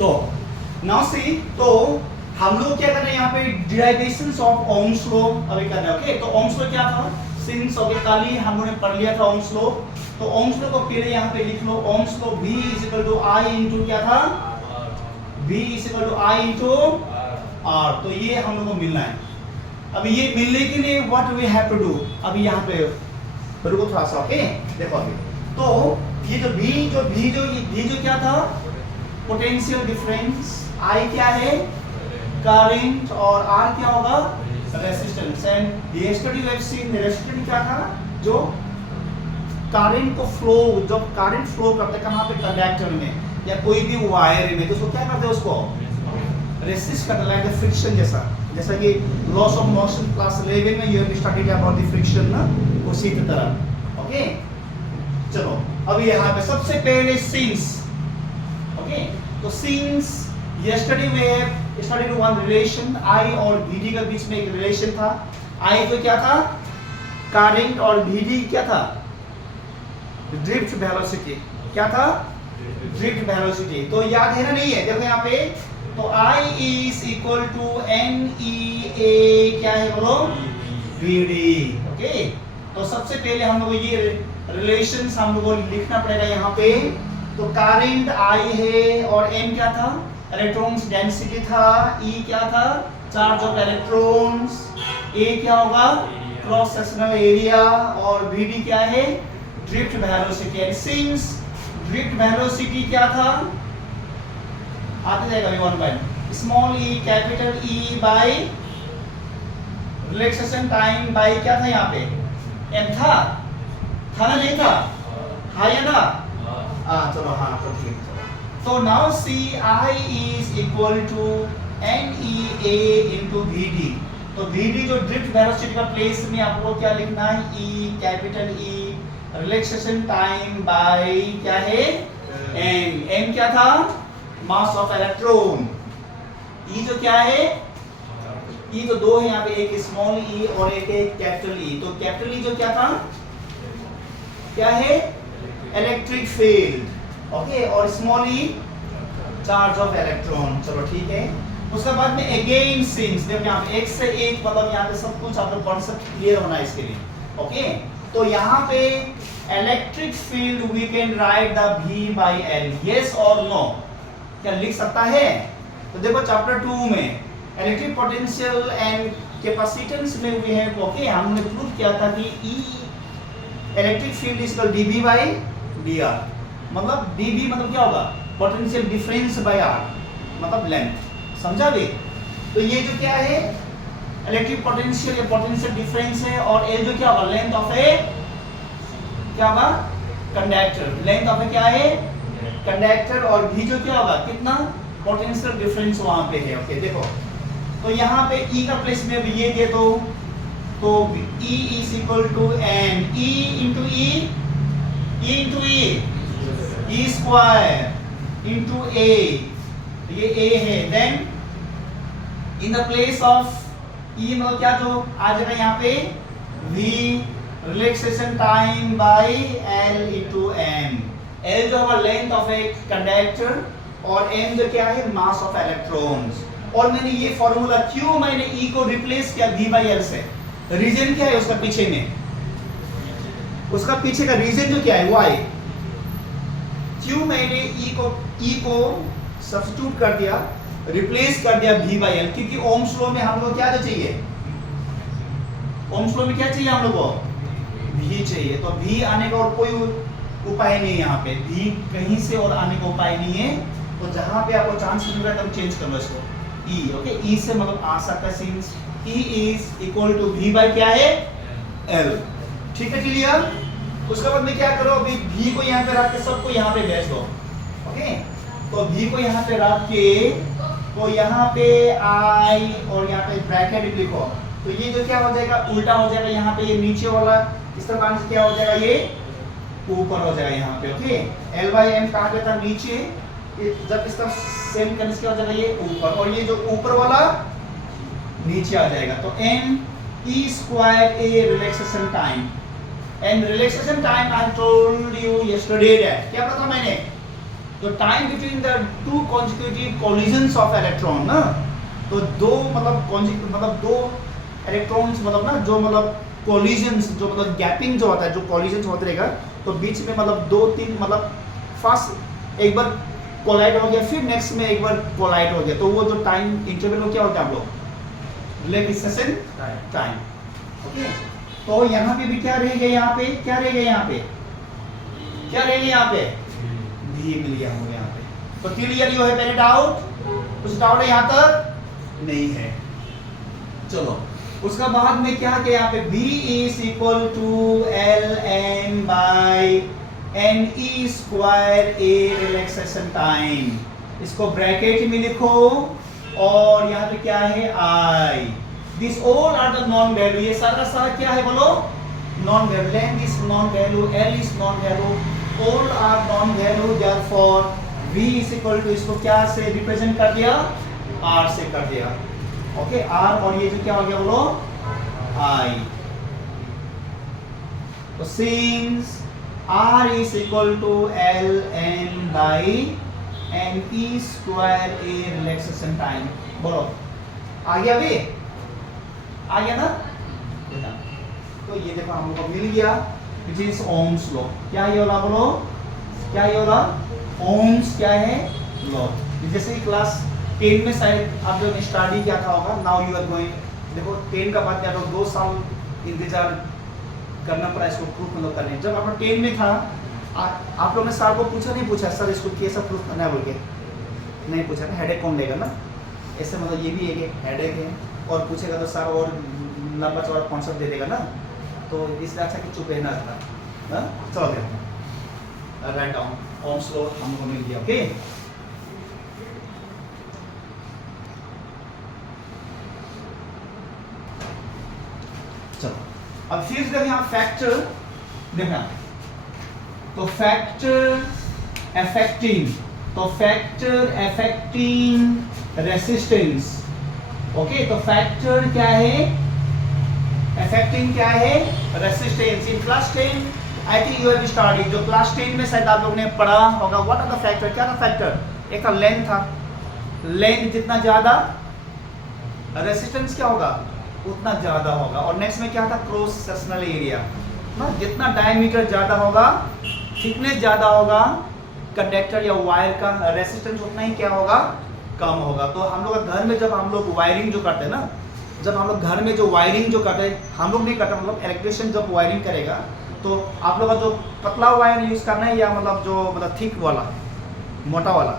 तो नाउ सी, तो हम लोग क्या कर रहे हैं यहाँ पे डिराइवेशंस ऑफ ओम्स लॉ अभी कर रहे हैं। ओके, तो ओम्स लॉ क्या था, सिंस ओके कल ही हम लोगों ने पढ़ लिया था ओम्स लॉ। तो ओम्स लॉ को पहले यहाँ पे लिख लो, Ohm's law V is equal to I into क्या था, V is equal to I into R। तो ये हम लोग को मिलना है। अब ये मिलने के लिए what we have to do, अभी यहाँ पे रुको थोड़ा सा। ओके देखो अभी, तो ये जो V जो क्या था, पोटेंशियल डिफरेंस, I क्या है करंट, और R क्या होगा resistance. And yesterday we have seen resistance क्या था, जो करंट को फ्लो, जब करंट फ्लो करते हैं कहाँ पे, कंडक्टर में या कोई भी वायर में, तो उसको क्या करते हैं, उसको रेसिस्ट करते हैं, लाइक फ्रिक्शन जैसा कि लॉस ऑफ मोशन क्लास 11 में you have studied about the friction ना, उसी की तरह। ओके चलो अभी यहाँ पे सबसे पहले सिंस। ओके तो since yesterday we have studied one relation, I और VD के बीच में एक रिलेशन था। I तो क्या था करंट, और VD क्या था ड्रिफ्ट वेलोसिटी। क्या था ड्रिफ्ट वेलोसिटी। तो याद है ना, नहीं है, देखो यहाँ पे, तो I is equal to NEA क्या है बोलो VD। ओके तो सबसे पहले हम लोग ये रिलेशंस हम लोग को लिखना पड़ेगा यहाँ पे। तो करंट I है और M क्या था इलेक्ट्रॉन्स डेंसिटी था, E क्या था चार्ज ऑफ इलेक्ट्रॉन्स, A क्या होगा क्रॉस सेक्शनल एरिया, और VD क्या है drift velocity. Since drift velocity क्या था, आते जाएगा अभी one by small e capital E by relaxation time by क्या था यहाँ पे m था ना, नहीं था, हाँ या ना, चलो हाँ तो ठीक है। तो now see I is equal to NEA into VD। तो VD जो ड्रिफ्ट वेलोसिटी का प्लेस में आप लोग क्या लिखना है, E capital E relaxation time by क्या है m क्या था मास ऑफ इलेक्ट्रॉन, E जो क्या है, E जो दो है यहाँ पे, एक स्मॉल e और एक है कैपिटल E। तो कैपिटल E जो क्या था, क्या है इलेक्ट्रिक फील्ड। ओके और small e charge of electron. चलो ठीक है, उसके बाद में अगेन सिंस, देखो यहाँ पे एक से एक, मतलब यहाँ पे सब कुछ आपको कॉन्सेप्ट क्लियर होना है इसके लिए। ओके तो यहाँ पे electric field we can write the V by L, yes और नो, क्या लिख सकता है। तो देखो चैप्टर 2 में इलेक्ट्रिक पोटेंशियल एंड कैपेसिटेंस में वी हैव, ओके हमने प्रूव किया था कि E electric field is equal dB by dr, मतलब dB मतलब क्या होगा पोटेंशियल डिफरेंस बाय r, मतलब लेंथ, समझा भी। तो ये जो क्या है इलेक्ट्रिक पोटेंशियल या पोटेंशियल डिफरेंस है, और L जो क्या होगा लेंथ ऑफ ए क्या होगा कंडक्टर, लेंथ ऑफ ए क्या है कंडक्टर, और V जो क्या होगा कितना पोटेंशियल डिफरेंस वहां पे है। ओके देखो तो यहाँ पे E का प्लेस में अब ये दे दो, तो E is equal to N E into E square into A, ये A है। Then in the place of E मतलब क्या जो आ जाएगा यहाँ पे V relaxation time by L into M। L जो होगा लेंथ ऑफ ए कंडक्टर, और M जो क्या है मास ऑफ इलेक्ट्रॉन्स। और मैंने ये फॉर्मूला क्यों मैंने E को रिप्लेस किया V by L से, रीजन क्या है उसका पीछे में, उसका पीछे का रीजन जो क्या है why, क्यों मैंने E को सब्स्टिट्यूट कर दिया, रिप्लेस कर दिया V by L, क्योंकि ओम्स लॉ में हम लोग क्या चाहिए, ओम्स लॉ में क्या चाहिए हम लोग को V चाहिए। तो V आने का और कोई उपाय नहीं है यहाँ पे, V कहीं से और आने का उपाय नहीं है। तो जहां पे आपको चांस मिल रहा है तब चेंज कर लो इसको E। ओके E से मतलब आ सकता है since E is equal to V by क्या है L। ठीक है क्लियर। उसके बाद में क्या करो, अभी V को यहाँ पे रख के सबको यहाँ पे भेज दो। ओके तो V को यहाँ पे रख के, तो यहाँ पे I और यहाँ पे ब्रैकेट लिखो, तो ये जो क्या हो जाएगा उल्टा हो जाएगा, यहाँ पे ये नीचे वाला इस तरह से क्या हो जाएगा, ये ऊपर हो जाएगा यहाँ पे। ओके L by M कहाँ गया था नीचे, जब इसका सेम करने से क्या हो जाएगा ये ऊपर, और ये जो ऊपर वाला नीचे आ जाएगा। तो M E square A relaxation time, and relaxation time I told you yesterday that, क्या पता मैंने तो time between the two consecutive collisions of electron ना, तो दो मतलब दो इलेक्ट्रॉन्स मतलब ना जो मतलब कोलिजन्स जो मतलब गैपिंग जो होता है, जो कोलिजन्स होते रहेगा, तो बीच में मतलब दो तीन मतलब फर्स्ट एक बार कोलाइड हो गया, फिर नेक्स्ट में एक बार कोलाइड हो गया, तो वो जो टाइम इंटरवल हो क्या होता है आप लोग रिलैक्सेशन टाइम। ओके, तो यहाँ पे भी क्या रहेगा, यहाँ पे क्या रहेगा, यहाँ पे क्या रहेगा, यहाँ पे भी मिल गया होगा यहाँ पे। तो क्लियर यू है पहले डाउट, कुछ डाउट है यहाँ तक नहीं है। चलो उसका बाद में क्या किया, यहाँ पे V is equal to L N by N E square A relaxation time, इसको ब्रैकेट में लिखो और यहाँ पे क्या है I, this all are the known value, ये सारा सारा क्या है बोलो known value, length is known value, L is known value, all are known value, therefore V is equal to इसको क्या से रिप्रेजेंट कर दिया, R से कर दिया। ओके, R और ये जो क्या हो गया बोलो I, तो since R is equal to L n by n e square a relaxation time, बोलो आ गया भी, आ गया ना बेटा। तो ये देखो हम लोग को मिल गया which is Ohm's law, क्या ये वाला बोलो, क्या ये वाला Ohm's क्या है लॉ। जैसे कि क्लास 10 में शायद आप लोगों ने स्टडी किया था होगा, नाउ यू आर गोइंग, देखो 10 का बाद क्या 2 साल इंतजार करना पड़ा इसको प्रूफ मतलब करने। जब आप लोग 10 में था आप लोगों ने सर को पूछा नहीं पूछा सर इसको कैसा प्रूफ करना है बोल के, नहीं पूछा ना, हेडेक कौन लेगा ना, ऐसे मतलब ये भी एक हेडेक है और पूछेगा तो सर और लंबा चौड़ा कॉन्सेप्ट दे देगा ना, तो इसलिए अच्छा कि चुप रहना था। चलो देखो राइट डाउन ओम्स लॉ हमको मिल गया। ओके, चलो अब फिर देखो यहाँ फैक्टर देखना, तो फैक्टर अफेक्टिंग रेसिस्टेंस। ओके, तो फैक्टर क्या है, अफेक्टिंग क्या है resistance. In class 10 I think you have studied, जो क्लास 10 में शायद आप लोग ने पढ़ा होगा, व्हाट आर द फैक्टर, क्या था फैक्टर, एक था लेंथ था, लेंथ जितना ज्यादा रेसिस्टेंस क्या होगा उतना ज्यादा होगा, और नेक्स्ट में क्या था क्रॉस सेक्शनल एरिया ना, जितना डायमीटर ज्यादा होगा थिकनेस ज्यादा होगा कंडक्टर या वायर का, रेसिस्टेंस उतना ही क्या होगा कम होगा। तो हम लोग घर में जब हम लोग वायरिंग जो करते हैं ना, जब हम लोग घर में जो वायरिंग जो करते हैं, हम लोग नहीं करते मतलब इलेक्ट्रिशियन जब वायरिंग करेगा तो आप लोग का जो पतला वायर यूज करना है या मतलब जो मतलब थिक वाला मोटा वाला,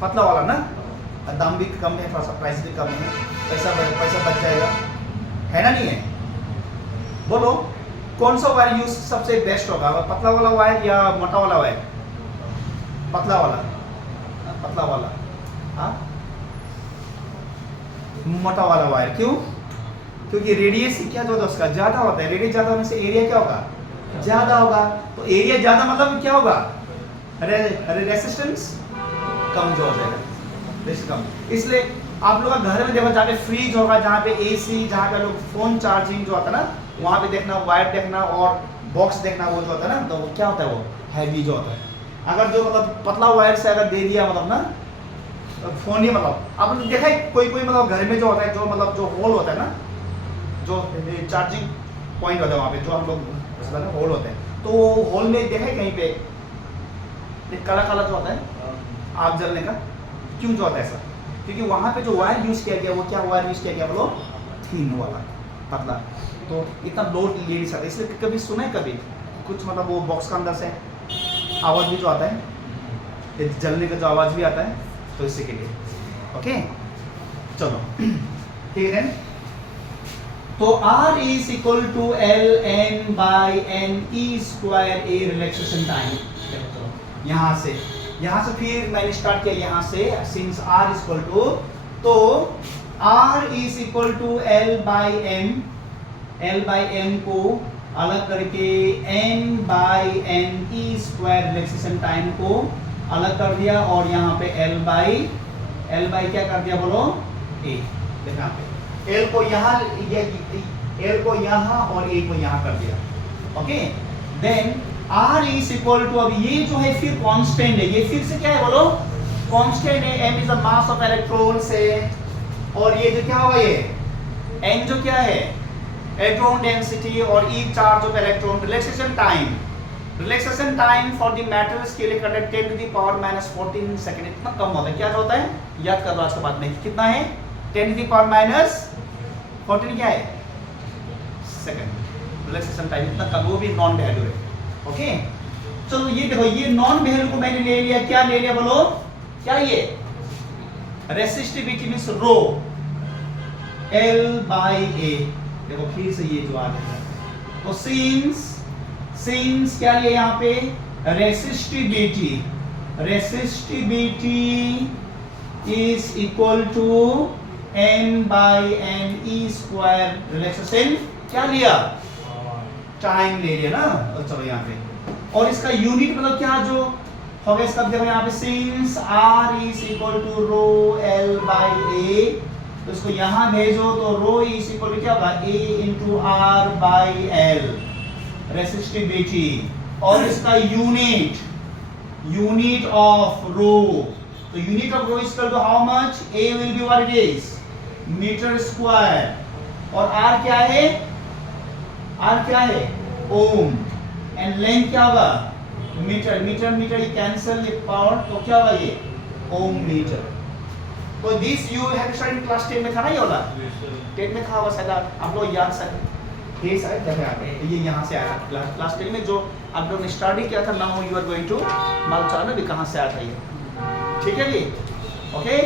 पतला वाला ना, दाम भी कम है, थोड़ा सा प्राइस भी कम है, पैसा बच जाएगा, है ना नहीं है, बोलो कौन सा वायर यूज सबसे बेस्ट होगा, पतला वाला वायर या मोटा वाला वायर, पतला वाला हाँ मोटा वाला वायर, क्यों, क्योंकि रेडियस क्या जो होता है उसका ज्यादा होता है, रेडियस ज्यादा होने से एरिया क्या होगा ज्यादा होगा, तो एरिया ज्यादा मतलब क्या होगा रेसिस्टेंस कम जो हो जाएगा, कम। इसलिए आप लोग घर में देखो जहाँ पे फ्रिज होगा, जहाँ पे एसी, जहाँ पे लोग फोन चार्जिंग जो होता है ना, वहाँ पे देखना वायर देखना और बॉक्स देखना, वो जो होता है ना, तो क्या होता है वो हैवी जो होता है। अगर जो मतलब पतला वायर से अगर दे दिया मतलब ना तो फोन ही मतलब आपने देखा है कोई मतलब घर में जो होता है, जो मतलब जो होल होता है ना, जो चार्जिंग पॉइंट होता है वहाँ पे जो हम लोग होल होते हैं, तो होल में देखा है कहीं पे काला काला जो होता है आग जलने का, क्यों जो होता है ऐसा, क्योंकि वहाँ पे जो वायर यूज किया गया वो क्या वायर यूज किया गया बोलो थीन वाला पतला, तो इतना लोड ले नहीं सकता। इसलिए कभी सुना है कभी कुछ मतलब वो बॉक्स का अंदर से आवाज़ भी जो आता है, जलने का जो आवाज़ भी आता है, तो इसी के लिए। ओके चलो ठीक है, तो R is equal to L N by N E square A relaxation time. यहाँ से फिर मैंने स्टार्ट किया यहाँ से, since R is equal to, तो R is equal to L by M को अलग करके n by N E square relaxation time को अलग कर दिया, और यहाँ पे L बाई क्या कर दिया बोलो A, देखना पे L को यहाँ और A को यहाँ कर दिया। Okay then R is equal to, अब ये जो है फिर कांस्टेंट है, ये फिर से क्या है बोलो, कांस्टेंट है, m is the mass of electrons है, और ये जो क्या होगा, ये n जो क्या है इलेक्ट्रॉन डेंसिटी, और E charge of electron. Relaxation time for the matters के लिए 10 to the power minus 14 second, इतना कम होता है। क्या होता है, याद कर लो आज के बाद में, कितना है 10 टू द पावर माइनस 14 क्या है सेकंड। रिलैक्सेशन टाइम इतना कम, वो भी नॉन वैल्यू है। ओके, चलो ये देखो, ये नॉन वैल्यू को मैंने ले लिया, क्या ले लिया बोलो, क्या ये रेसिस्टिविटी मींस रो L/A। देखो फिर से ये जो आ गया, तो सिंस क्या लिया यहाँ पे, resistivity is equal to n/n(E²). Relaxation क्या लिया, टाइम ले लिया ना। और चलो यहाँ पे, और इसका यूनिट मतलब क्या जो होगा, इसका देखो यहाँ पे since R is equal to rho L/A, तो इसको यहाँ भेजो तो रो इज इक्वल टू क्या होगा, A इंटू R/L रेसिस्टिविटी, और इसका यूनिट ऑफ रो, तो unit of rho is equal to how much, A will be what it is metre square, और R क्या है ओम, एंड लेंथ क्या होगा मीटर, ये कैंसिल पावर, तो क्या होगा ये ओम मीटर। तो this you have studied class 10 में था ना, ये वाला 10 में था होगा शायद, आप लोग याद शायद ये शायद देखो यहाँ पे, ये यहाँ से आया क्लास 10 में, जो आप लोगों ने स्टडी किया था। Now you are going to मालूम चला ना भी कहाँ से आया था ये, ठीक है जी, ओके।